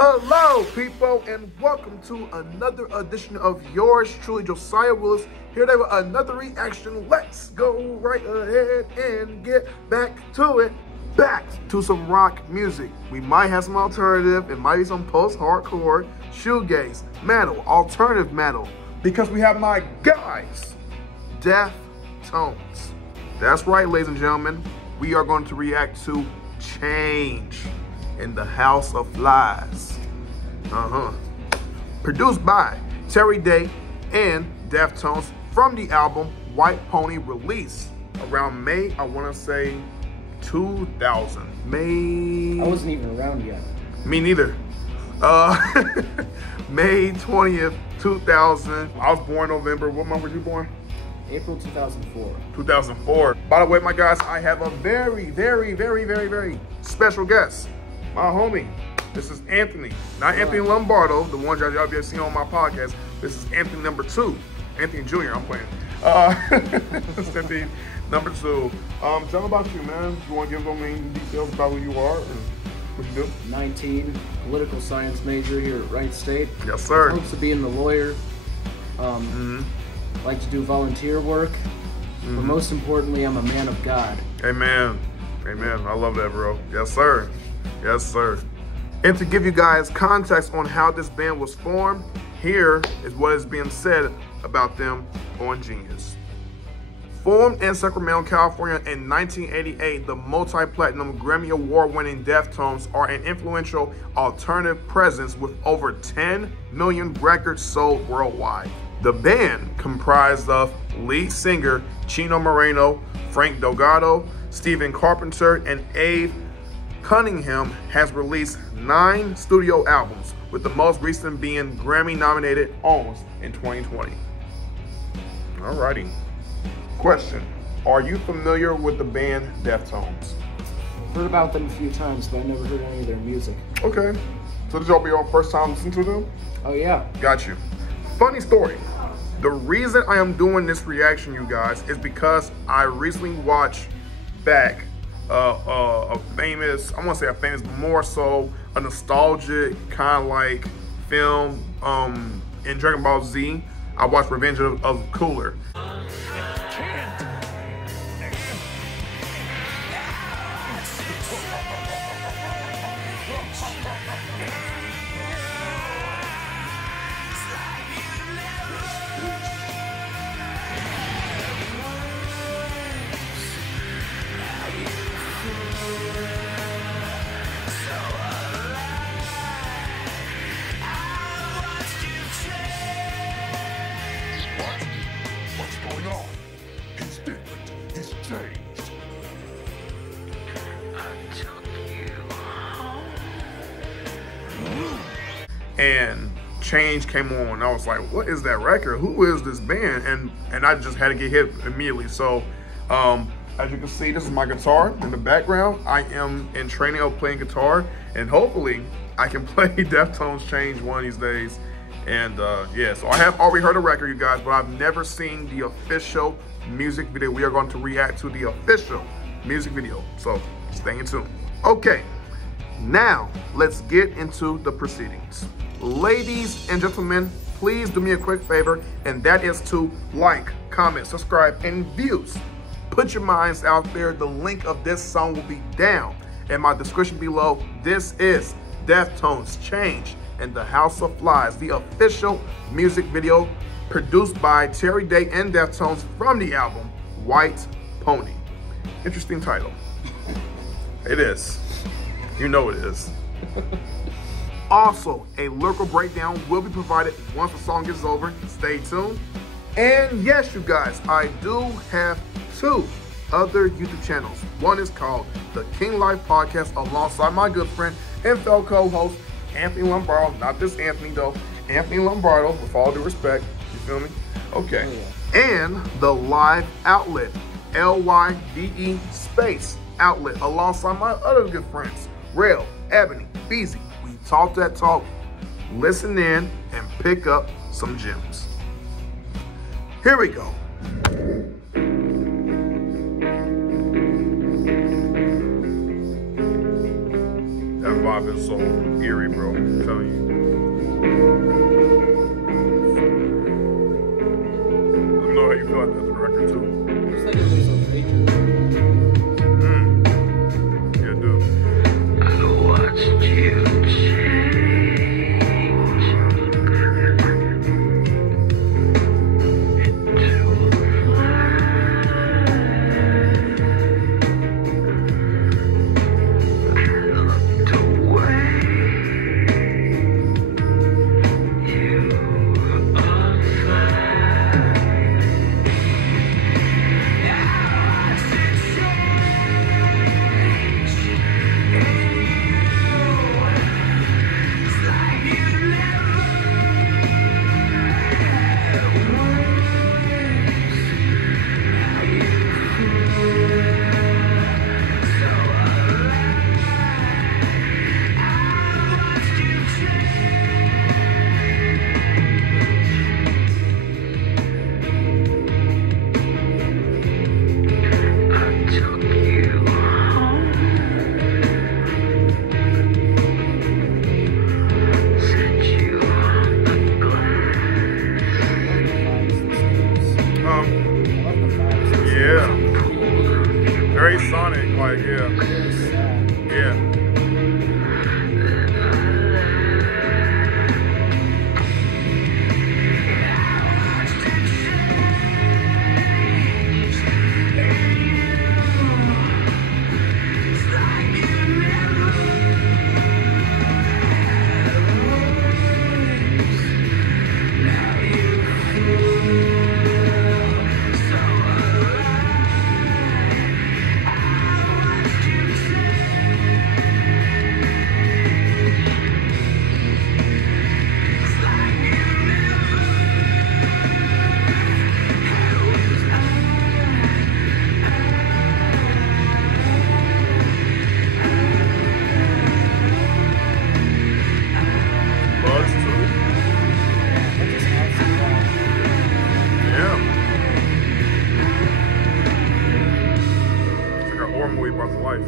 Hello, people, and welcome to another edition of yours truly, Josiah Willis, here today with another reaction. Let's go right ahead and get back to it. Back to some rock music. We might have some alternative. It might be some post-hardcore, shoegaze, metal, alternative metal, because we have my guys, Deftones. That's right, ladies and gentlemen. We are going to react to Change in the House of Flies. Produced by Terry Day and Deftones from the album White Pony, released around May, I want to say 2000. May. I wasn't even around yet. Me neither. May 20th, 2000. I was born November. What month were you born? April 2004. 2004. By the way, my guys, I have a very special guest. My homie. This is Anthony. Not Anthony Lombardo, the one y'all be seeing on my podcast. This is Anthony number 2. Anthony Jr., I'm playing. Anthony number 2. Tell me about you, man. You want to give them any details about who you are and what you do? 19, political science major here at Wright State. Yes, sir. Hopes of being a lawyer. Like to do volunteer work. But most importantly, I'm a man of God. Amen. Amen. I love that, bro. Yes, sir. Yes, sir. And to give you guys context on how this band was formed, here is what is being said about them on Genius. Formed in Sacramento, California in 1988, the multi-platinum Grammy Award-winning Deftones are an influential alternative presence with over 10 million records sold worldwide. The band, comprised of lead singer Chino Moreno, Frank Delgado, Stephen Carpenter, and Abe Cunningham, has released 9 studio albums, with the most recent being Grammy-nominated Almost in 2020. Alrighty. Question: are you familiar with the band Deftones? Heard about them a few times, but I never heard any of their music. Okay. So this will be your first time listening to them? Oh yeah. Got you. Funny story. The reason I am doing this reaction, you guys, is because I recently watched back a famous, I want to say a famous, but more so a nostalgic kind of like film in Dragon Ball Z. I watched Revenge of Cooler. And Change came on. I was like, what is that record? Who is this band? And I just had to get hit immediately. So as you can see, this is my guitar in the background. I am in training of playing guitar, and hopefully I can play Deftones Change one of these days. And yeah, so I have already heard the record, you guys, but I've never seen the official music video. We are going to react to the official music video, so stay tuned. Okay, now let's get into the proceedings. Ladies and gentlemen, please do me a quick favor, and that is to like, comment, subscribe, and views. Put your minds out there. The link of this song will be down in my description below. This is Deftones Change in the House of Flies, the official music video produced by Terry Day and Deftones from the album White Pony. Interesting title. It is. You know it is. Also, a lyrical breakdown will be provided once the song is over. Stay tuned. And yes, you guys, I do have 2 other YouTube channels. One is called The King Life Podcast, alongside my good friend and fellow co-host Anthony Lombardo. Not this Anthony though, Anthony Lombardo, with all due respect. You feel me? Okay. And The Live Outlet, LYVE space outlet, alongside my other good friends, Rail, Ebony, Beezy. We talk that talk, listen in, and pick up some gems. Here we go. That vibe. vibe is so eerie, bro. I'm telling you. Let me know how you feel about the record too. Looks like it was a major. Yeah, dude. I watched you change. Very sonic, like, yeah. Yeah. Brought to life.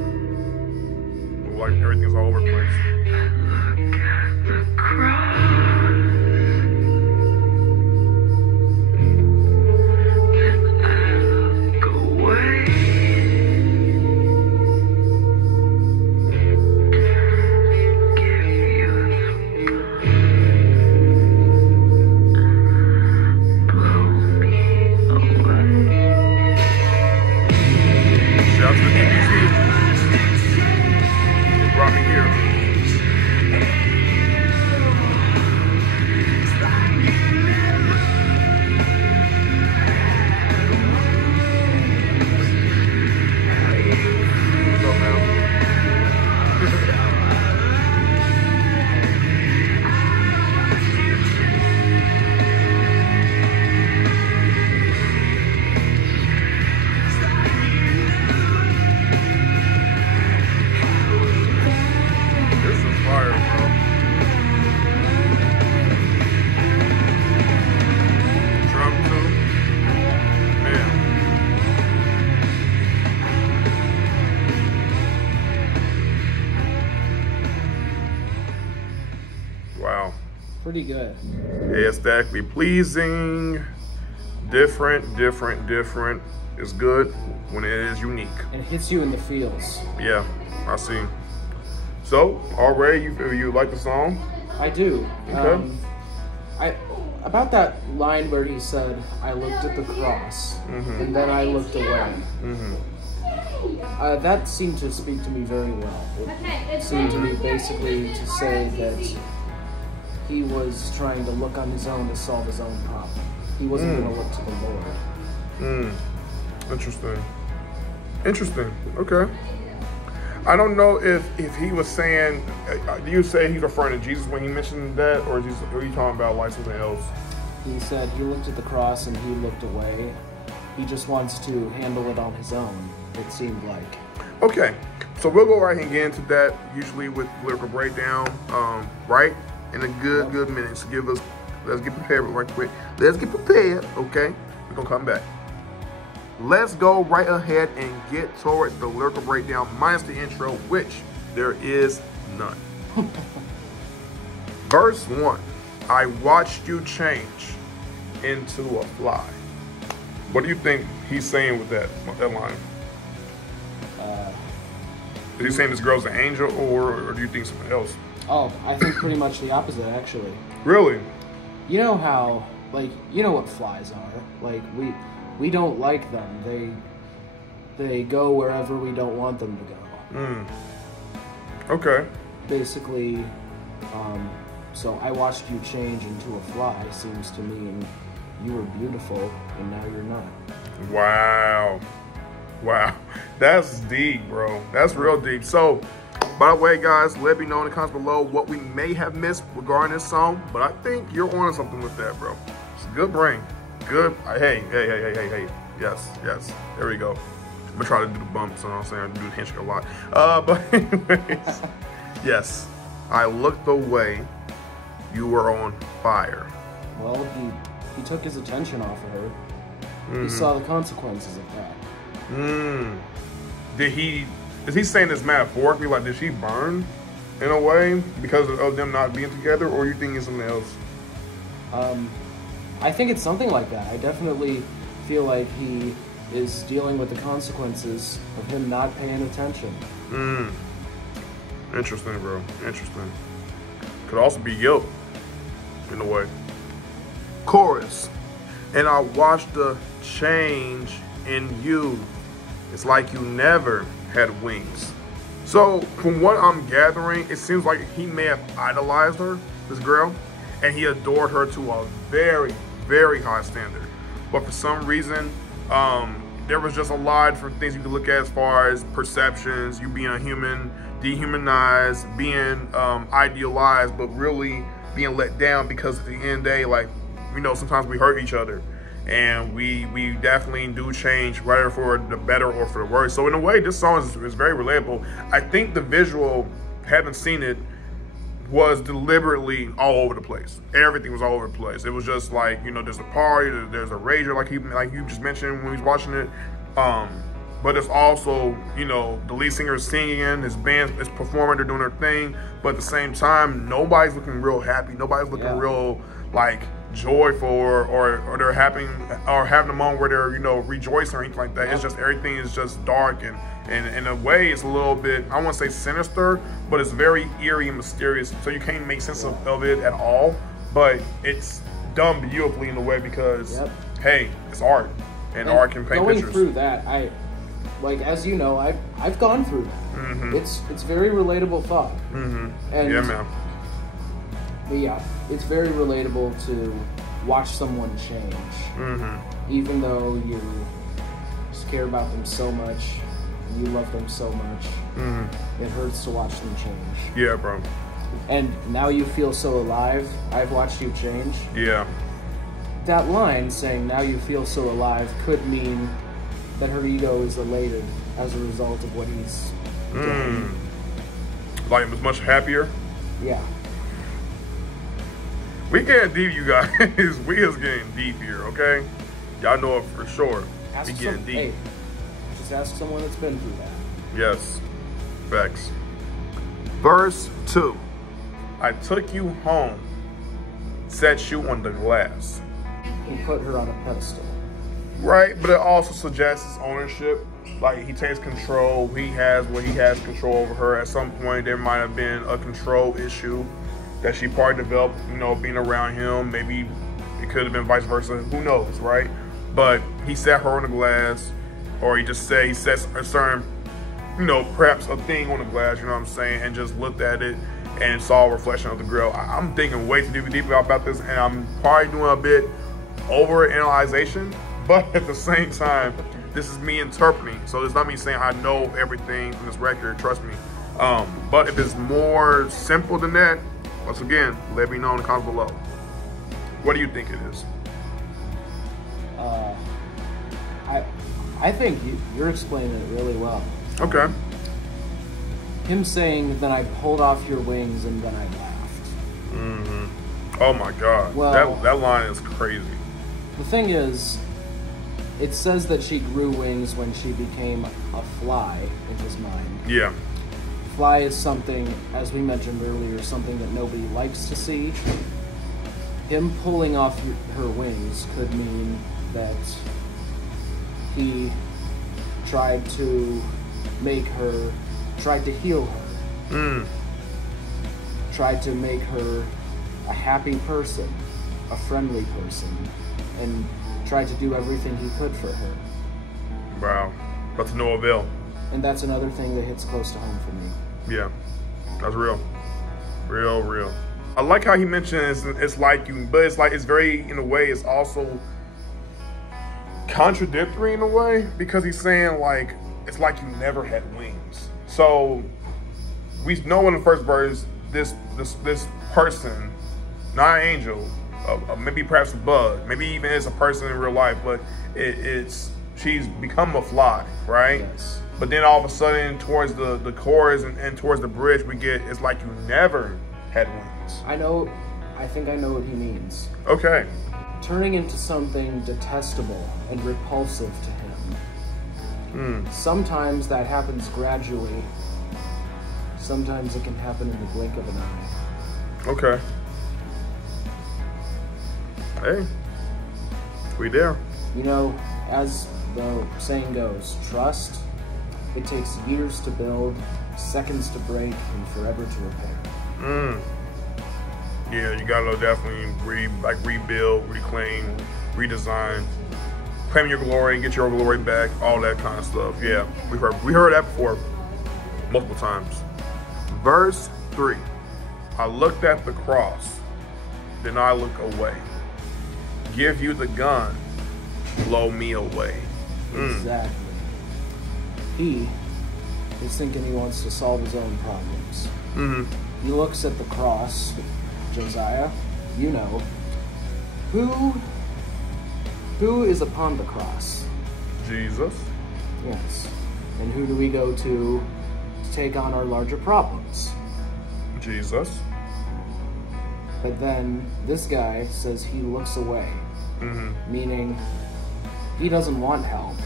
Like everything's all over the place. Look at the cross. Then I look away. Give you the blow me away. Shout out to the DBC. Brought me here. What's up, man? Wow. Pretty good. Aesthetically pleasing, different. It's good when it is unique. And it hits you in the feels. Yeah, I see. So, already, you like the song? I do. Okay. About that line where he said, I looked at the cross, and then I looked away. That seemed to speak to me very well. It seemed to me basically to say that he was trying to look on his own to solve his own problem. He wasn't going to look to the Lord. Interesting. Okay. I don't know if he was saying, do you say he's referring to Jesus when he mentioned that, or are you talking about like something else? He said he looked at the cross and he looked away. He just wants to handle it on his own, it seemed like. Okay, so we'll go right ahead and get into that, usually with Lyrical Breakdown, right? In a good minute. So let's get prepared right quick. Let's get prepared, okay? We're gonna come back. Let's go right ahead and get towards the Lyrical Breakdown minus the intro, which there is none. Verse 1. I watched you change into a fly. What do you think he's saying with that line? Is he saying this girl's an angel, or do you think something else? Oh, I think pretty much the opposite, actually. Really? You know how, like, you know what flies are. Like, we don't like them. They go wherever we don't want them to go. Okay. Basically, so I watched you change into a fly seems to mean you were beautiful and now you're not. Wow. Wow. That's deep, bro. That's real deep. So, by the way, guys, let me know in the comments below what we may have missed regarding this song, but I think you're on something with that, bro. It's a good brain. Good. Hey. Yes. There we go. I'm gonna try to do the bumps, you know what I'm saying? I do the handshake a lot. But anyways, yes. I looked away. You were on fire. Well, he took his attention off of her. He saw the consequences of that. Is he saying this metaphorically? Like, did she burn in a way because of them not being together, or you think it's something else? I think it's something like that. I definitely feel like he is dealing with the consequences of him not paying attention. Interesting, bro. Interesting. Could also be guilt, in a way. Chorus. And I watched the change in you. It's like you never had wings. So, from what I'm gathering, it seems like he may have idolized her, this girl, and he adored her to a very, very high standard. But for some reason, there was just a lot of things you could look at as far as perceptions, you being a human, dehumanized, being idealized, but really being let down because at the end of the day, like, you know, sometimes we hurt each other. And we definitely do change, whether for the better or for the worse. So in a way, this song is very relatable. I think the visual, haven't seen it, was deliberately all over the place. Everything was all over the place. It was just like, you know, there's a party, there's a rager, like you just mentioned when he was watching it. But there's also, you know, the lead singer is singing, his band is performing, they're doing their thing. But at the same time, nobody's looking real happy. Nobody's looking real, like, joyful or they're having a moment where they're, you know, rejoicing or anything like that. It's just, everything is just dark and in a way it's a little bit, I won't say sinister, but it's very eerie and mysterious, so you can't make sense of it at all. But it's done beautifully in a way because hey, it's art, and art can paint pictures. Going through that, like, as you know, I've gone through that. It's very relatable thought. And yeah, man. But yeah, it's very relatable to watch someone change. Even though you just care about them so much, you love them so much, it hurts to watch them change. Yeah, bro. And now you feel so alive, I've watched you change. Yeah. That line saying, now you feel so alive, could mean that her ego is elated as a result of what he's doing. Like, it was much happier? Yeah. We getting deep, you guys. We is getting deep here, okay? Y'all know it for sure. We getting deep. Hey, just ask someone that's been through that. Yes. Facts. Verse 2. I took you home, set you on the glass. And put her on a pedestal. Right, but it also suggests ownership. Like, he takes control. He has control over her. At some point, there might have been a control issue that she probably developed, you know, being around him. Maybe it could have been vice versa. Who knows, right? But he set her on the glass, or he sets a certain, you know, perhaps a thing on the glass, you know what I'm saying, and just looked at it and saw a reflection of the girl. I'm thinking way too deep about this, and I'm probably doing a bit over-analyzation, but at the same time, this is me interpreting. So it's not me saying I know everything from this record, trust me. But if it's more simple than that, once again, let me know in the comments below. What do you think it is? I think you're explaining it really well. Okay. Him saying, then I pulled off your wings and then I laughed. Oh my God. Well, that line is crazy. The thing is, it says that she grew wings when she became a fly in his mind. Yeah. fly is something, as we mentioned earlier, something that nobody likes to see. Him pulling off her wings could mean that he tried to heal her. Tried to make her a happy person, a friendly person, and tried to do everything he could for her. Wow, but to no avail. And that's another thing that hits close to home for me. Yeah, that's real. Real. I like how he mentions it's like you, but it's very, in a way, it's also contradictory in a way, because he's saying like, it's like you never had wings. So we know in the first verse, this person, not an angel, maybe perhaps a bug, maybe even it's a person in real life, but she's become a fly, right? Yes. But then all of a sudden, towards the chorus and towards the bridge, we get, it's like you never had wings. I think I know what he means. Okay. Turning into something detestable and repulsive to him. Sometimes that happens gradually. Sometimes it can happen in the blink of an eye. Okay. Hey, we there. You know, as the saying goes, trust, it takes years to build, seconds to break, and forever to repair. Yeah, you gotta definitely rebuild, reclaim, redesign, claim your glory, get your glory back, all that kind of stuff. Yeah, we heard that before multiple times. Verse 3. I looked at the cross, then I look away. Give you the gun, blow me away. Exactly. He is thinking he wants to solve his own problems. He looks at the cross. Josiah, you know, who is upon the cross? Jesus. Yes. And who do we go to take on our larger problems? Jesus. But then this guy says he looks away, meaning he doesn't want help.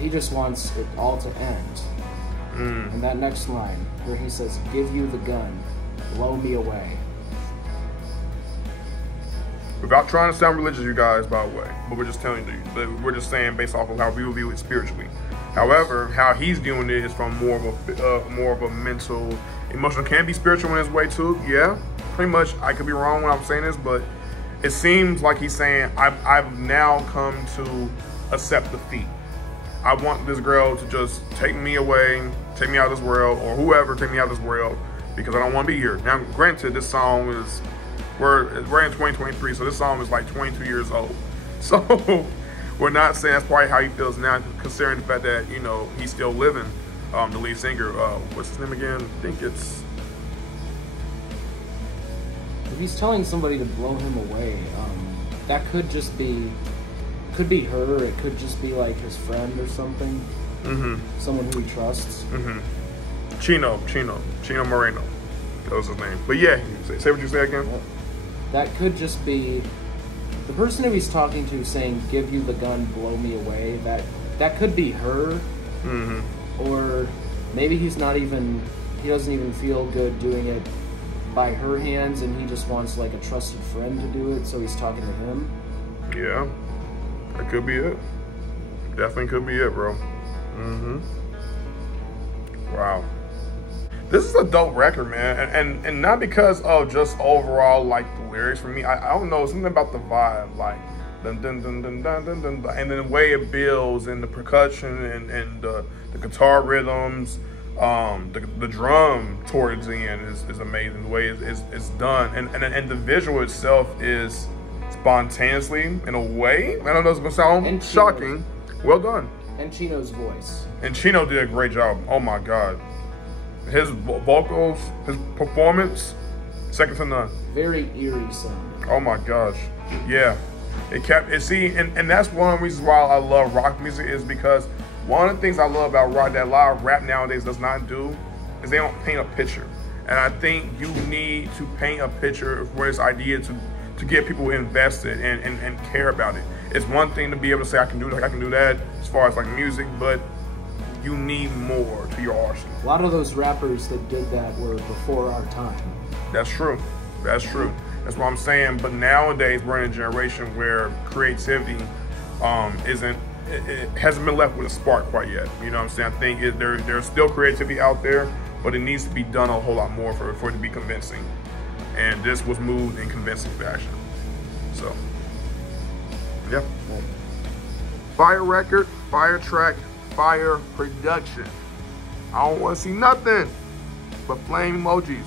He just wants it all to end. And that next line where he says, give you the gun, blow me away. Without trying to sound religious, you guys, by the way, but we're just telling you, but we're just saying based off of how we view it spiritually. However, how he's doing it is from more of a mental, emotional, can be spiritual in his way too. Yeah, pretty much. I could be wrong when I'm saying this, but it seems like he's saying, I've now come to accept defeat. I want this girl to just take me away, take me out of this world, or whoever, take me out of this world, because I don't want to be here. Now, granted, this song is, we're in 2023, so this song is like 22 years old. So we're not saying that's probably how he feels now, considering the fact that, you know, he's still living. The lead singer, what's his name again? I think it's... If he's telling somebody to blow him away, that could just be, could be her, it could just be like his friend or something. Someone who he trusts. Chino Moreno. That was his name. But yeah, say what you say again. That could just be the person who he's talking to saying, give you the gun, blow me away. That could be her. Or maybe he doesn't even feel good doing it by her hands, and he just wants like a trusted friend to do it, so he's talking to him. Yeah, that could be it. Definitely could be it, bro. Wow. This is a dope record, man, and not because of just overall like the lyrics for me. I don't know, something about the vibe, like dun dun dun dun dun dun dun, and then the way it builds and the percussion and the guitar rhythms, the drum towards the end is amazing. The way it's done, and the visual itself is spontaneously in a way. I don't know, it's gonna sound shocking. Well done. And Chino's voice. And Chino did a great job. Oh my God. His vocals, his performance, second to none. Very eerie sound. Oh my gosh. Yeah. And that's one of the reasons why I love rock music, is because one of the things I love about rock that a lot of rap nowadays does not do is they don't paint a picture. And I think you need to paint a picture for this idea to get people invested and care about it. It's one thing to be able to say I can do that as far as like music, but you need more to your arsenal. A lot of those rappers that did that were before our time. That's true. That's true. That's what I'm saying. But nowadays, we're in a generation where creativity it hasn't been left with a spark quite yet. You know what I'm saying? I think there's still creativity out there, but it needs to be done a whole lot more for it to be convincing. And this was moved in convincing fashion. So, yeah. Fire record, fire track, fire production. I don't want to see nothing but flame emojis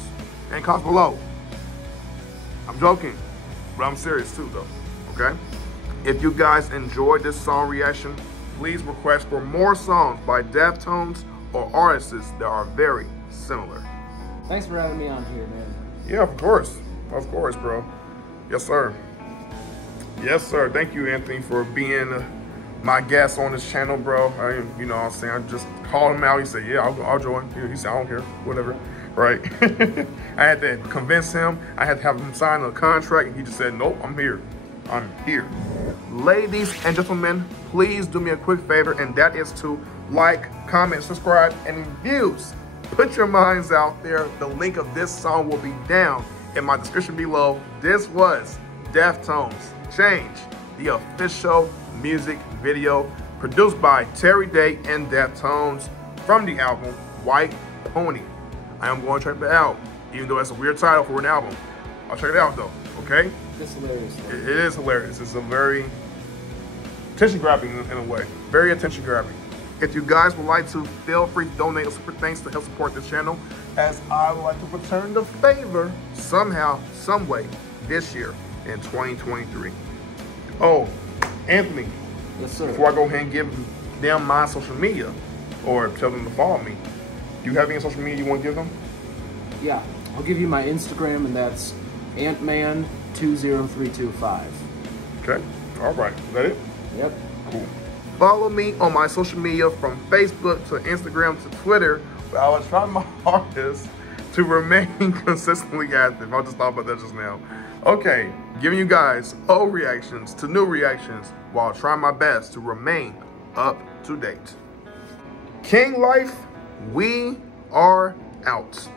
and comments below. I'm joking, but I'm serious too though, okay? If you guys enjoyed this song reaction, please request for more songs by Deftones or artists that are very similar. Thanks for having me on here, man. Yeah, of course, bro. Yes, sir. Yes, sir. Thank you, Anthony, for being my guest on this channel, bro. You know what I'm saying? I just called him out. He said, yeah, I'll join. He said, I don't care, whatever, right? I had to convince him. I had to have him sign a contract, and he just said, nope, I'm here. I'm here. Ladies and gentlemen, please do me a quick favor, and that is to like, comment, subscribe, and views. Put your minds out there. The link of this song will be down in my description below. This was Deftones Change, the official music video produced by Terry Day and Deftones from the album White Pony. I am going to check that out, even though that's a weird title for an album. I'll check it out though, okay? It's hilarious. It is hilarious. It's a very attention-grabbing in a way. Very attention-grabbing. If you guys would like to, feel free to donate a super thanks to help support this channel, as I would like to return the favor somehow, some way this year in 2023. Oh, Anthony. Yes, sir. Before I go ahead and give them my social media or tell them to follow me, do you have any social media you want to give them? Yeah, I'll give you my Instagram, and that's Antman20325. Okay. All right. Is that it? Yep. Cool. Follow me on my social media from Facebook to Instagram to Twitter, where I was trying my hardest to remain consistently active. I just thought about that just now. Okay, giving you guys old reactions to new reactions while trying my best to remain up to date. King Life, we are out.